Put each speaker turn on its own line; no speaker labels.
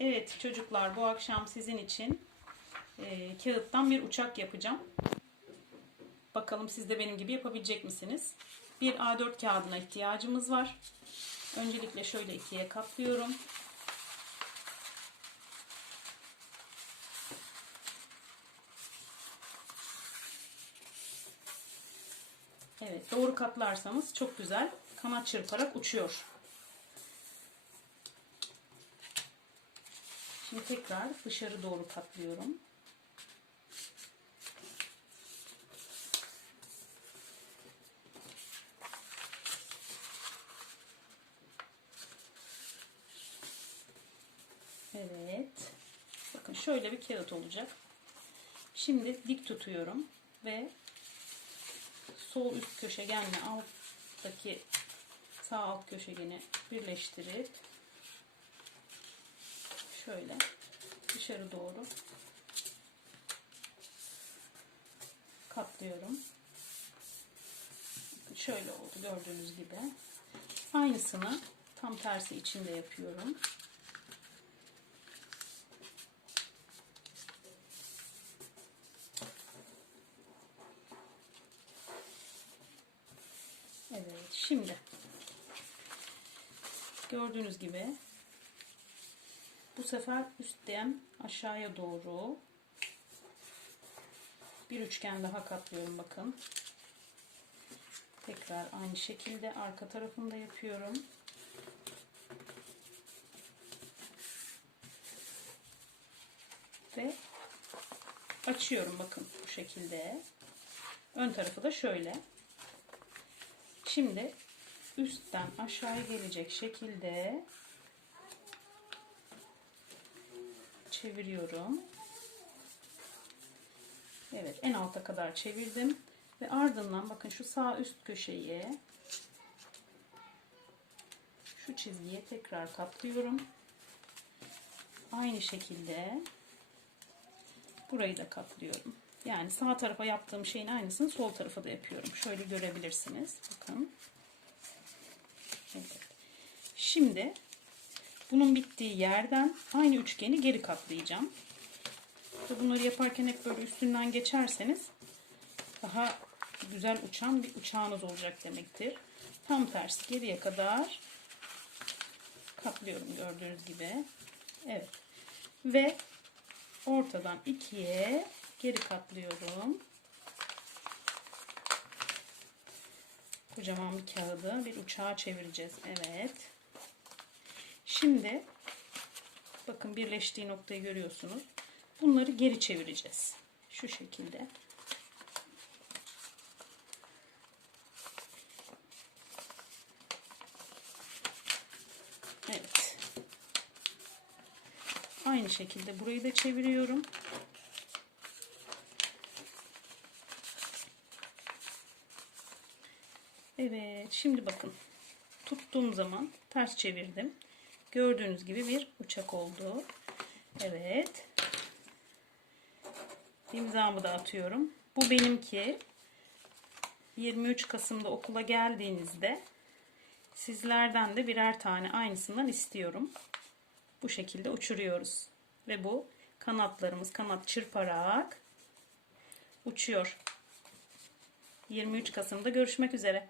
Evet çocuklar bu akşam sizin için e, kağıttan bir uçak yapacağım. Bakalım siz de benim gibi yapabilecek misiniz? Bir A4 kağıdına ihtiyacımız var. Öncelikle şöyle ikiye katlıyorum. Evet doğru katlarsanız çok güzel kanat çırparak uçuyor. Şimdi tekrar dışarı doğru katlıyorum. Evet. Bakın şöyle bir kağıt olacak. Şimdi dik tutuyorum ve sol üst köşegenle alttaki sağ alt köşegeni birleştirip şöyle dışarı doğru katlıyorum. Şöyle oldu gördüğünüz gibi. Aynısını tam tersi içinde yapıyorum. Evet şimdi gördüğünüz gibi bu sefer üstten aşağıya doğru bir üçgen daha katlıyorum bakın. Tekrar aynı şekilde arka tarafında yapıyorum. Ve açıyorum bakın bu şekilde. Ön tarafı da şöyle. Şimdi üstten aşağıya gelecek şekilde çeviriyorum. Evet en alta kadar çevirdim. Ve ardından bakın şu sağ üst köşeyi şu çizgiye tekrar katlıyorum. Aynı şekilde burayı da katlıyorum. Yani sağ tarafa yaptığım şeyin aynısını sol tarafa da yapıyorum. Şöyle görebilirsiniz. Bakın. Evet. Şimdi bunun bittiği yerden aynı üçgeni geri katlayacağım. Bunları yaparken hep böyle üstünden geçerseniz daha güzel uçan bir uçağınız olacak demektir. Tam tersi geriye kadar katlıyorum gördüğünüz gibi. Evet. Ve ortadan ikiye geri katlıyorum. Kocaman bir kağıdı bir uçağa çevireceğiz. Evet. Şimdi bakın birleştiği noktayı görüyorsunuz. Bunları geri çevireceğiz. Şu şekilde. Evet. Aynı şekilde burayı da çeviriyorum. Evet. Şimdi bakın. Tuttuğum zaman ters çevirdim. Gördüğünüz gibi bir uçak oldu. Evet. İmzamı da atıyorum. Bu benimki. 23 Kasım'da okula geldiğinizde sizlerden de birer tane aynısından istiyorum. Bu şekilde uçuruyoruz. Ve bu kanatlarımız kanat çırparak uçuyor. 23 Kasım'da görüşmek üzere.